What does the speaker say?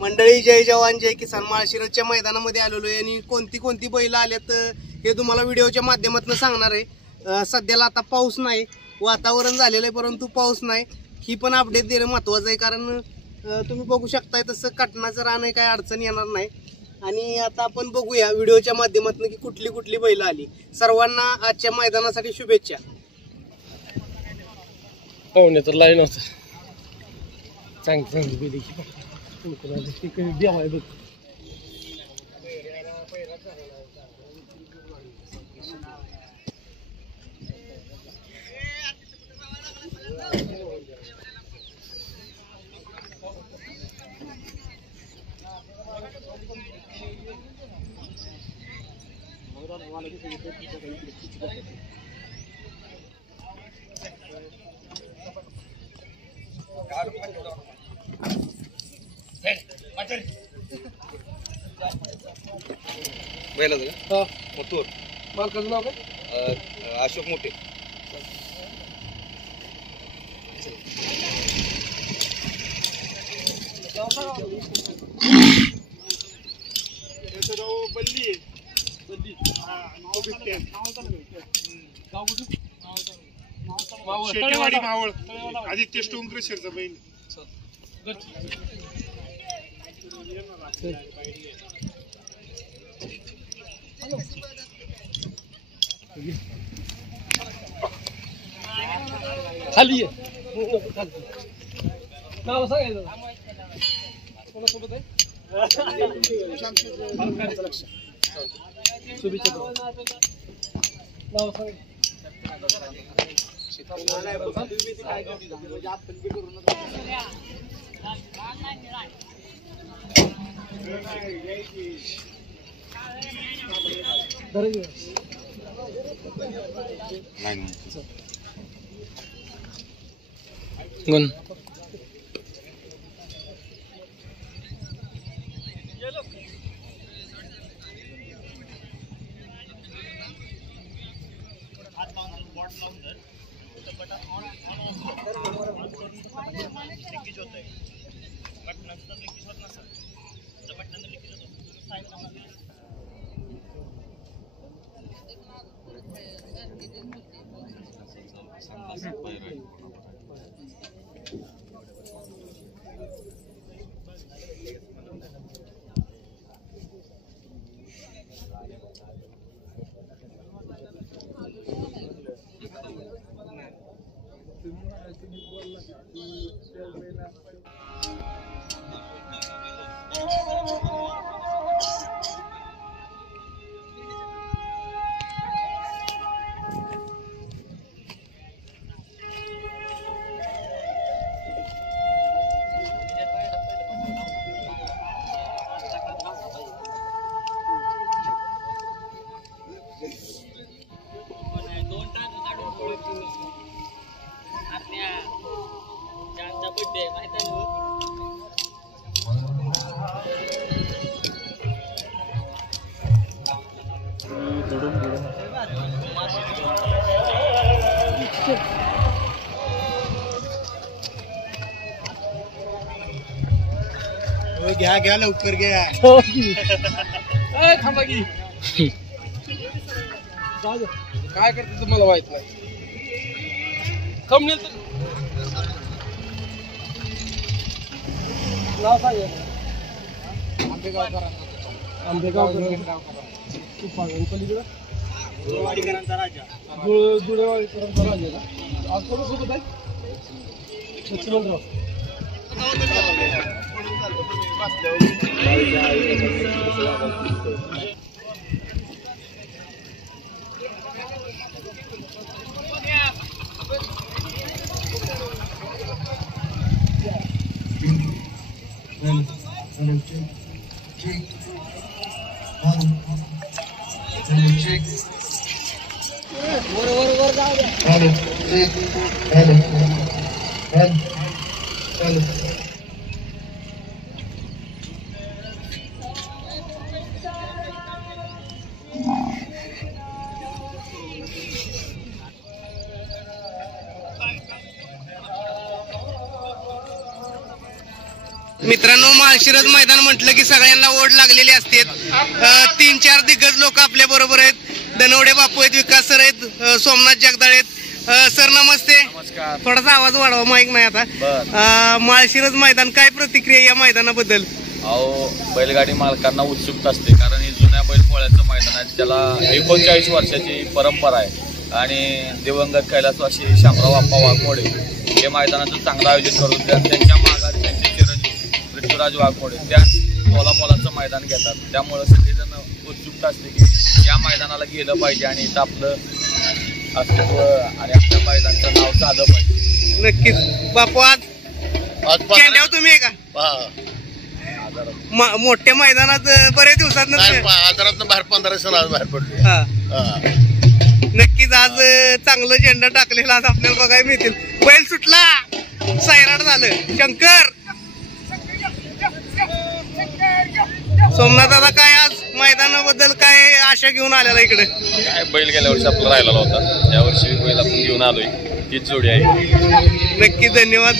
मंडळी, जय जवान जय किसान. माळशिरसच्या मैदानामध्ये आलेलो आहे आणि कोणती कोणती बैल आल्यात हे तुम्हाला व्हिडिओच्या माध्यमातून सांगणार आहे. सध्याला आता पाऊस नाही, वातावरण झालेलं आहे परंतु पाऊस नाही. ही पण अपडेट देणं महत्वाचं आहे, कारण तुम्ही बघू शकताय तसं कटनाचं रान आहे, काय अडचण येणार नाही. आणि आता आपण बघूया व्हिडिओच्या माध्यमातून की कुठली कुठली बैल आली. सर्वांना आजच्या मैदानासाठी शुभेच्छा. पाहुणे तर लाईन होतं चांगली बैल देवाय बघ. बैलाचं मोठूर मालकाचं नाव काय? अशोक मोठे. बल्ली शेटेवाडी मावळ आदित्य स्टोन क्रशरचा बैल. खाली नाव सांगायचं कोणासोबत आहे? शुभेच्छा. नाव सांग. गुण घ्या घ्या लवकर घ्या. थांबा की काय करते तुम्हाला माहित नाही. कमनेल नाव सांग. पलीकडं वाडीकरांचा राजा, दुडेवाडीकरांचा राजा. आज कोणासोबत आहे? लक्ष्मणराव. मित्रांनो, माळशिरस मैदान म्हटलं की सगळ्यांना ओढ लागलेली असते. 3-4 दिग्गज लोक आपल्या बरोबर आहेत. दनवडे बापू आहेत, विकास सर आहेत, सोमनाथ जगदाळे आहेत. सर नमस्ते. नमस्कार. थोडासा आवाज वाढवा, माईक नाही आता. माळशिरस मैदान, काय प्रतिक्रिया या मैदानाबद्दल? अहो, बैलगाडी मालकांना उत्सुकता असते, कारण हे जुन्या बैलपोळ्याचं मैदान आहे. त्याला 39 वर्षाची परंपरा आहे आणि दिवंगत कैलासवासी शामराव आप्पा वाघमोडे हे मैदानाचं चांगलं आयोजन करून त्यांच्या माघारी त्यांचे चिरंजीव पृथ्वीराज वाघमोडे त्या मोलाचं मैदान घेतात. त्यामुळं सगळेजण उत्सुकता असते की या मैदानाला गेलं पाहिजे आणि इथं आपलं अस्तित्व आणि आपल्या मैदानाचं नाव झालं पाहिजे. नक्कीच. बापू, आज चेंड्यावर तुम्ही आहे का? मोठ्या मैदानात बरेच दिवसात आजारात बाहेर 15 सण आज बाहेर पडले. नक्कीच आज चांगलं झेंडा टाकलेला आज आपल्याला बघायला मिळतील. बैल सुटला, सैराट झालं. शंकर, सोमनाथ दादा, काय आज मैदानाबद्दल काय आशा घेऊन आलेला इकडे? काय बैल गेल्या वर्षी आपला राहिलेला होता, यावर्षी बैल आपण घेऊन आलोय. तीच जोडी आहे. नक्की, धन्यवाद.